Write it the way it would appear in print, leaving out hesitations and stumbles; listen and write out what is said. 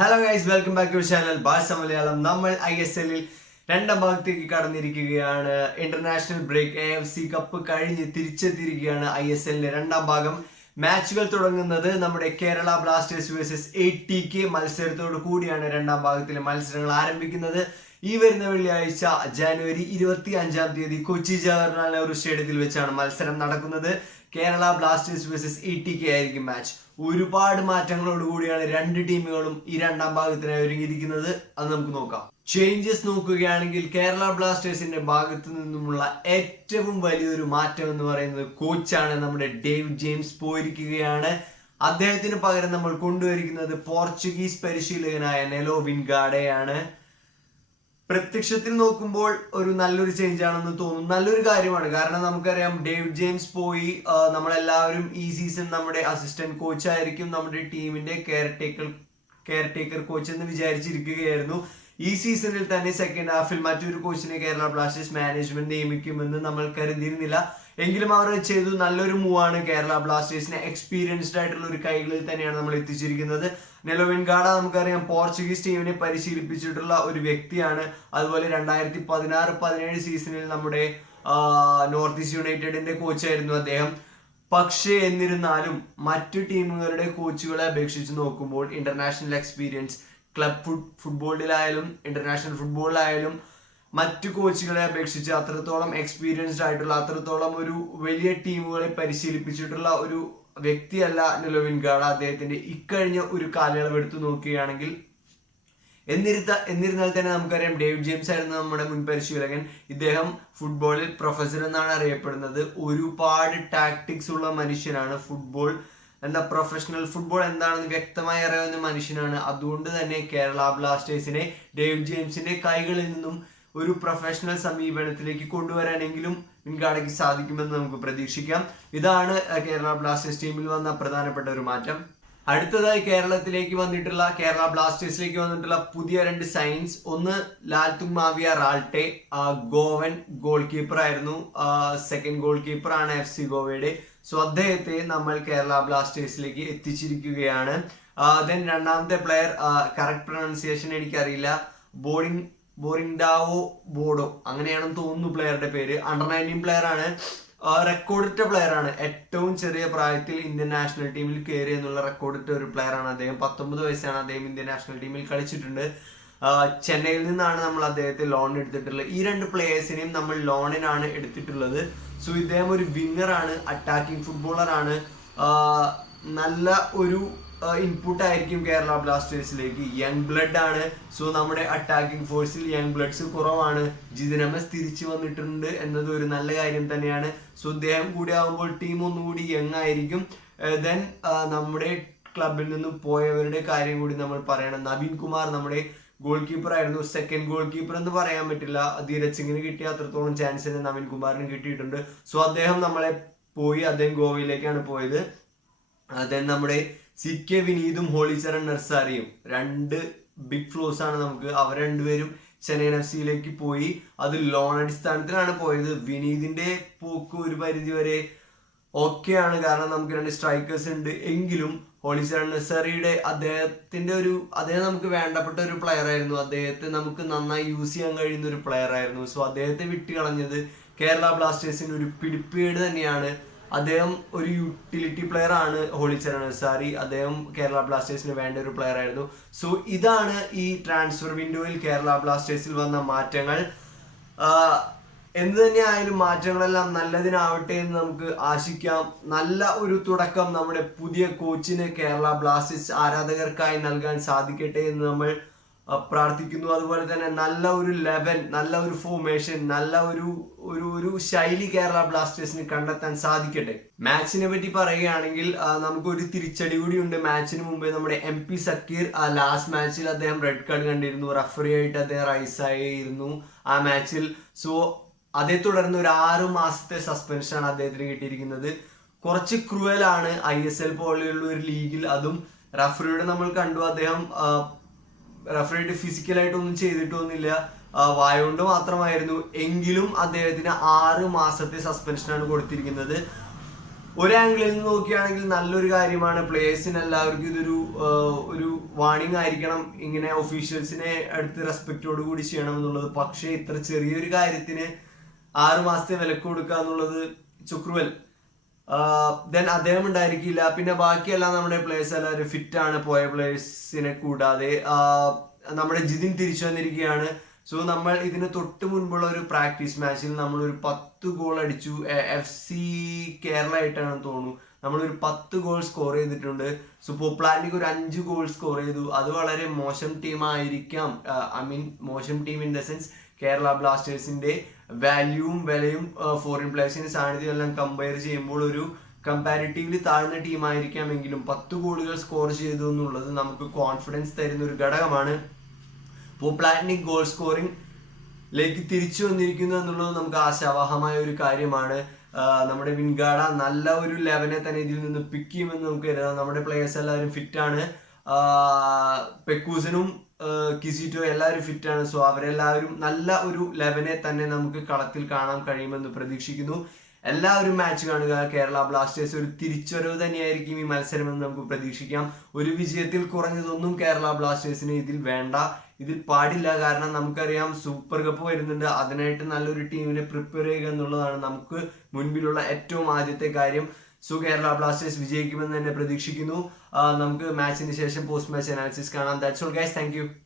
Hello guys, welcome back to channel Barca Malayalam. നമ്മൾ ISL രണ്ടാം ഭാഗത്തേക്ക് കടന്നിരിക്കുകയാണ്. ഇന്റർനാഷണൽ ബ്രേക്ക് AFC കപ്പ് കഴിഞ്ഞ് തിരിച്ചെത്തിയിരിക്കുകയാണ്. ISL രണ്ടാം ഭാഗം മാച്ചുകൾ തുടങ്ങുന്നത് നമ്മുടെ കേരള ബ്ലാസ്റ്റേഴ്സ് വേഴ്സസ് ATK മത്സരത്തോടു കൂടിയാണ്. രണ്ടാം ഭാഗത്തിലെ മത്സരങ്ങൾ ആരംഭിക്കുന്നത് ഈ വരുന്ന വെള്ളിയാഴ്ച ജനുവരി 25 കൊച്ചി ജവഹർലാൽ നെഹ്റു സ്റ്റേഡിയത്തിൽ വെച്ചാണ് മത്സരം നടക്കുന്നത്. കേരള ബ്ലാസ്റ്റേഴ്സ് വേഴ്സസ് ATK ആയിരിക്കും മാച്ച്. ഒരുപാട് മാറ്റങ്ങളോട് കൂടിയാണ് രണ്ട് ടീമുകളും ഈ രണ്ടാം ഭാഗത്തിനായി ഒരുങ്ങിയിരിക്കുന്നത്. അത് നമുക്ക് നോക്കാം. ചേഞ്ചസ് നോക്കുകയാണെങ്കിൽ കേരള ബ്ലാസ്റ്റേഴ്സിന്റെ ഭാഗത്തു നിന്നുമുള്ള ഏറ്റവും വലിയൊരു മാറ്റം എന്ന് പറയുന്നത് കോച്ചാണ്. നമ്മുടെ ഡേവിഡ് ജെയിംസ് പോയിരിക്കുകയാണ്. അദ്ദേഹത്തിന് പകരം നമ്മൾ കൊണ്ടുവരിക്കുന്നത് പോർച്ചുഗീസ് പരിശീലകനായ നെലോ വിൻഗാഡയാണ്. പ്രത്യക്ഷത്തിൽ നോക്കുമ്പോൾ ഒരു നല്ലൊരു ചേഞ്ച് ആണെന്ന് തോന്നുന്നു. നല്ലൊരു കാര്യമാണ്. കാരണം നമുക്കറിയാം ഡേവിഡ് ജെയിംസ് പോയി. നമ്മളെല്ലാവരും ഈ സീസൺ നമ്മുടെ അസിസ്റ്റന്റ് കോച്ച് ആയിരിക്കും, നമ്മുടെ ടീമിന്റെ കെയർ ടേക്കർ കോച്ച് എന്ന് വിചാരിച്ചിരിക്കുകയായിരുന്നു. ഈ സീസണിൽ തന്നെ സെക്കൻഡ് ഹാഫിൽ മറ്റൊരു കോച്ചിനെ കേരള ബ്ലാസ്റ്റേഴ്സ് മാനേജ്മെന്റ് നിയമിക്കുമെന്ന് നമ്മൾ കരുതിയിരുന്നില്ല. എങ്കിലും അവർ ചെയ്തു നല്ലൊരു മൂവാണ്. കേരള ബ്ലാസ്റ്റേഴ്സിനെ എക്സ്പീരിയൻസ്ഡ് ആയിട്ടുള്ള ഒരു കൈകളിൽ തന്നെയാണ് നമ്മൾ എത്തിച്ചിരിക്കുന്നത്. നെലോ വിൻഗാഡ നമുക്കറിയാം പോർച്ചുഗീസ് ടീമിനെ പരിശീലിപ്പിച്ചിട്ടുള്ള ഒരു വ്യക്തിയാണ്. അതുപോലെ 2016-17 സീസണിൽ നമ്മുടെ നോർത്ത് ഈസ്റ്റ് യുണൈറ്റഡിന്റെ കോച്ചായിരുന്നു അദ്ദേഹം. പക്ഷേ എന്നിരുന്നാലും മറ്റു ടീമുകളുടെ കോച്ചുകളെ അപേക്ഷിച്ച് നോക്കുമ്പോൾ ഇന്റർനാഷണൽ എക്സ്പീരിയൻസ് ക്ലബ് ഫുട്ബോളിലായാലും ഇന്റർനാഷണൽ ഫുട്ബോളിലായാലും മറ്റു കോച്ചുകളെ അപേക്ഷിച്ച് അത്രത്തോളം എക്സ്പീരിയൻസ്ഡ് ആയിട്ടുള്ള, അത്രത്തോളം ഒരു വലിയ ടീമുകളെ പരിശീലിപ്പിച്ചിട്ടുള്ള ഒരു വ്യക്തിയല്ല നെലോ വിൻഗാഡ. അദ്ദേഹത്തിന്റെ ഇക്കഴിഞ്ഞ ഒരു കാലയളവ് എടുത്തു നോക്കുകയാണെങ്കിൽ എന്നിരുന്നാൽ തന്നെ നമുക്കറിയാം ഡേവിഡ് ജെയിംസ് ആയിരുന്നു നമ്മുടെ മുൻ പരിശീലകൻ. ഇദ്ദേഹം ഫുട്ബോളിൽ പ്രൊഫസർ എന്നാണ് അറിയപ്പെടുന്നത്. ഒരുപാട് ടാക്ടിക്സ് ഉള്ള മനുഷ്യനാണ്. പ്രൊഫഷണൽ ഫുട്ബോൾ എന്താണെന്ന് വ്യക്തമായി അറിയാവുന്ന മനുഷ്യനാണ്. അതുകൊണ്ട് തന്നെ കേരള ബ്ലാസ്റ്റേഴ്സിനെ ഡേവിഡ് ജെയിംസിന്റെ കൈകളിൽ നിന്നും ഒരു പ്രൊഫഷണൽ സമീപനത്തിലേക്ക് കൊണ്ടുവരാനെങ്കിലും വിൻഗാഡയ്ക്ക് സാധിക്കുമെന്ന് നമുക്ക് പ്രതീക്ഷിക്കാം. ഇതാണ് കേരള ബ്ലാസ്റ്റേഴ്സ് ടീമിൽ വന്ന പ്രധാനപ്പെട്ട ഒരു മാറ്റം. അടുത്തതായി കേരള ബ്ലാസ്റ്റേഴ്സിലേക്ക് വന്നിട്ടുള്ള പുതിയ രണ്ട് സൈനിങ്സ്. ഒന്ന് ലാൽതുങ് മാവിയ റാൾട്ടെ, ഗോവൻ ഗോൾ കീപ്പർ ആയിരുന്നു. സെക്കൻഡ് ഗോൾ കീപ്പർ ആണ് FC ഗോവയുടെ. സോ അദ്ദേഹത്തെ നമ്മൾ കേരള ബ്ലാസ്റ്റേഴ്സിലേക്ക് എത്തിച്ചിരിക്കുകയാണ്. ദെൻ രണ്ടാമത്തെ പ്ലെയർ, കറക്റ്റ് പ്രൊണൗൺസിയേഷൻ എനിക്കറിയില്ല, ബോഡോ അങ്ങനെയാണെന്ന് തോന്നുന്നു പ്ലെയറുടെ പേര്. അണ്ടർ 19 പ്ലെയർ ആണ്. റെക്കോർഡിട്ട പ്ലെയർ ആണ്. ഏറ്റവും ചെറിയ പ്രായത്തിൽ ഇന്ത്യൻ നാഷണൽ ടീമിൽ കയറി എന്നുള്ള റെക്കോർഡിട്ട ഒരു പ്ലെയർ ആണ് അദ്ദേഹം. 19 വയസ്സാണ് അദ്ദേഹം ഇന്ത്യൻ നാഷണൽ ടീമിൽ കളിച്ചിട്ടുണ്ട്. ചെന്നൈയിൽ നിന്നാണ് നമ്മൾ അദ്ദേഹത്തെ ലോൺ എടുത്തിട്ടുള്ളത്. ഈ രണ്ട് പ്ലേയേഴ്സിനെയും നമ്മൾ ലോണിനാണ് എടുത്തിട്ടുള്ളത്. സോ ഇദ്ദേഹം ഒരു വിങ്ങർ ആണ്, അറ്റാക്കിംഗ് ഫുട്ബോളർ ആണ്. നല്ല ഒരു ഇൻപുട്ട് ആയിരിക്കും കേരള ബ്ലാസ്റ്റേഴ്സിലേക്ക്. യങ് ബ്ലഡ് ആണ്. സോ നമ്മുടെ അറ്റാക്കിംഗ് ഫോഴ്സിൽ യങ് ബ്ലഡ്സ് കുറവാണ്. ജിതിൻ എംഎസ് തിരിച്ചു വന്നിട്ടുണ്ട് എന്നത് ഒരു നല്ല കാര്യം തന്നെയാണ്. സോ ഇദ്ദേഹം കൂടി ആകുമ്പോൾ ടീം ഒന്നുകൂടി യങ് ആയിരിക്കും. ദെൻ നമ്മുടെ ക്ലബിൽ നിന്നും പോയവരുടെ കാര്യം കൂടി നമ്മൾ പറയണം. നവീൻ കുമാർ നമ്മുടെ ഗോൾ കീപ്പർ ആയിരുന്നു. സെക്കൻഡ് ഗോൾ കീപ്പർ എന്ന് പറയാൻ പറ്റില്ല. ധീരജ് സിംഗിന് കിട്ടിയ അത്രത്തോളം ചാൻസ് നവീൻ കുമാറിന് കിട്ടിയിട്ടുണ്ട്. സോ അദ്ദേഹം അദ്ദേഹം ഗോവയിലേക്കാണ് പോയത്. ദെൻ നമ്മുടെ CK വിനീതും ഹോളിച്ചരൺ നർസാരിയും രണ്ട് ബിഗ് ഫ്ലോസ് ആണ് നമുക്ക്. അവർ രണ്ടുപേരും ചെന്നൈ FC പോയി. അത് ലോൺ അടിസ്ഥാനത്തിലാണ് പോയത്. വിനീതിന്റെ പോക്ക് ഒരു പരിധി വരെ ഓക്കെയാണ്, കാരണം നമുക്ക് രണ്ട് സ്ട്രൈക്കേഴ്സ് ഉണ്ട്. എങ്കിലും ഹോളിച്ചരൺ നർസാരിയുടെ അദ്ദേഹം നമുക്ക് വേണ്ടപ്പെട്ട ഒരു പ്ലെയർ ആയിരുന്നു. അദ്ദേഹത്തെ നമുക്ക് നന്നായി യൂസ് ചെയ്യാൻ കഴിയുന്ന ഒരു പ്ലെയർ ആയിരുന്നു. സോ അദ്ദേഹത്തെ വിട്ടുകളഞ്ഞത് കേരള ബ്ലാസ്റ്റേഴ്സിന് ഒരു പിടിപ്പേട് തന്നെയാണ്. അദ്ദേഹം ഒരു യൂട്ടിലിറ്റി പ്ലെയർ ആണ്. ഹോളിച്ചരൺ നർസാരി അദ്ദേഹം കേരള ബ്ലാസ്റ്റേഴ്സിന് വേണ്ട ഒരു പ്ലെയർ ആയിരുന്നു. സോ ഇതാണ് ഈ ട്രാൻസ്ഫർ വിൻഡോയിൽ കേരള ബ്ലാസ്റ്റേഴ്സിൽ വന്ന മാറ്റങ്ങൾ. എന്ത് തന്നെ ആയാലും മാറ്റങ്ങളെല്ലാം നല്ലതിനാവട്ടെ എന്ന് നമുക്ക് ആശിക്കാം. നല്ല ഒരു തുടക്കം നമ്മുടെ പുതിയ കോച്ചിന് കേരള ബ്ലാസ്റ്റേഴ്സ് ആരാധകർക്കായി നൽകാൻ സാധിക്കട്ടെ എന്ന് നമ്മൾ പ്രാർത്ഥിക്കുന്നു. അതുപോലെ തന്നെ നല്ല ഒരു 11, നല്ല ഒരു ഫോർമേഷൻ, നല്ല ഒരു ശൈലി കേരള ബ്ലാസ്റ്റേഴ്സിന് കണ്ടെത്താൻ സാധിക്കട്ടെ. മാച്ചിനെ പറ്റി പറയുകയാണെങ്കിൽ നമുക്കൊരു തിരിച്ചടി കൂടിയുണ്ട്. മാച്ചിന് മുമ്പേ നമ്മുടെ MP സക്കീർ ലാസ്റ്റ് മാച്ചിൽ അദ്ദേഹം റെഡ് കാർഡ് കണ്ടിരുന്നു. റഫറി ആയിട്ട് അദ്ദേഹം റൈസായിരുന്നു ആ മാച്ചിൽ. സോ അതേ തുടർന്ന് ഒരു 6 മാസത്തെ സസ്പെൻഷനാണ് അദ്ദേഹത്തിന് കിട്ടിയിരിക്കുന്നത്. കുറച്ച് ക്രൂവലാണ് ISL പോലെയുള്ള ഒരു ലീഗിൽ. അതും റഫറിയുടെ നമ്മൾ കണ്ടു. അദ്ദേഹം റഫറിയുടെ ഫിസിക്കലായിട്ടൊന്നും ചെയ്തിട്ടൊന്നുമില്ല, വായുകൊണ്ട് മാത്രമായിരുന്നു. എങ്കിലും അദ്ദേഹത്തിന് 6 മാസത്തെ സസ്പെൻഷനാണ് കൊടുത്തിരിക്കുന്നത്. ഒരു ആംഗിളിൽ നിന്ന് നോക്കുകയാണെങ്കിൽ നല്ലൊരു കാര്യമാണ്. പ്ലേയേഴ്സിന് എല്ലാവർക്കും ഇതൊരു ഒരു വാണിംഗ് ആയിരിക്കണം, ഇങ്ങനെ ഒഫീഷ്യൽസിനെ അടുത്ത് റെസ്പെക്റ്റോട് കൂടി ചെയ്യണം എന്നുള്ളത്. പക്ഷേ ഇത്ര ചെറിയൊരു കാര്യത്തിന് 6 മാസത്തെ വിലക്ക് കൊടുക്കുക എന്നുള്ളത് ചുക്രുവൽ. ദെൻ അദ്ദേഹം ഉണ്ടായിരിക്കില്ല. പിന്നെ ബാക്കിയെല്ലാം നമ്മുടെ പ്ലേയേഴ്സ് എല്ലാവരും ഫിറ്റ് ആണ്, പോയ പ്ലേയേഴ്സിനെ കൂടാതെ. നമ്മുടെ ജിതിൻ തിരിച്ചു വന്നിരിക്കുകയാണ്. സോ നമ്മൾ ഇതിന് തൊട്ട് മുൻപുള്ള ഒരു പ്രാക്ടീസ് മാച്ചിൽ നമ്മൾ ഒരു 10 ഗോൾ അടിച്ചു. FC കേരള ആയിട്ടാണ് തോന്നുന്നു. നമ്മളൊരു 10 ഗോൾ സ്കോർ ചെയ്തിട്ടുണ്ട്. സോ പോപ്ലാൻഡിക് ഒരു 5 ഗോൾ സ്കോർ ചെയ്തു. അത് വളരെ മോശം ടീം ആയിരിക്കാം. ഐ മീൻ മോശം team in the sense Kerala ബ്ലാസ്റ്റേഴ്സിന്റെ വാല്യൂവും വിലയും ഫോറിൻ പ്ലേയേഴ്സിന്റെ സാന്നിധ്യം എല്ലാം കമ്പയർ ചെയ്യുമ്പോൾ ഒരു കമ്പാരിറ്റീവ്ലി താഴ്ന്ന ടീം ആയിരിക്കാമെങ്കിലും 10 ഗോളുകൾ സ്കോർ ചെയ്തു എന്നുള്ളത് നമുക്ക് കോൺഫിഡൻസ് തരുന്ന ഒരു ഘടകമാണ്. പോപ്ലാൻഡിക് ഗോൾ സ്കോറിംഗിലേക്ക് തിരിച്ചു വന്നിരിക്കുന്നു എന്നുള്ളത് നമുക്ക് ആശാവഹമായ ഒരു കാര്യമാണ്. നമ്മുടെ വിൻഗാഡ നല്ല ഒരു ലെവനെ തന്നെ ഇതിൽ നിന്ന് പിക്ക് ചെയ്യുമെന്ന് നമുക്ക് കരുതാം. നമ്മുടെ പ്ലേയേഴ്സ് എല്ലാവരും ഫിറ്റാണ്. പെക്കൂസനും കിസിറ്റോ എല്ലാവരും ഫിറ്റാണ്. സോ അവരെല്ലാവരും നല്ല ഒരു ലെവനെ തന്നെ നമുക്ക് കളത്തിൽ കാണാൻ കഴിയുമെന്ന് പ്രതീക്ഷിക്കുന്നു. എല്ലാവരും മാച്ച് കാണുക. കേരള ബ്ലാസ്റ്റേഴ്സ് ഒരു തിരിച്ചുവരവ് തന്നെയായിരിക്കും ഈ മത്സരമെന്ന് നമുക്ക് പ്രതീക്ഷിക്കാം. ഒരു വിജയത്തിൽ കുറഞ്ഞതൊന്നും കേരള ബ്ലാസ്റ്റേഴ്സിന് ഇതിൽ വേണ്ട, ഇതിൽ പാടില്ല. കാരണം നമുക്കറിയാം സൂപ്പർ കപ്പ് വരുന്നുണ്ട്. അതിനായിട്ട് നല്ലൊരു ടീമിനെ പ്രിപ്പയർ ചെയ്യുക എന്നുള്ളതാണ് നമുക്ക് മുൻപിലുള്ള ഏറ്റവും ആദ്യത്തെ കാര്യം. സോ കേരള ബ്ലാസ്റ്റേഴ്സ് വിജയിക്കുമെന്ന് തന്നെ പ്രതീക്ഷിക്കുന്നു. നമുക്ക് മാച്ചിന് ശേഷം പോസ്റ്റ് മാച്ച് അനാലിസിസ് കാണാം. That's all guys, thank you.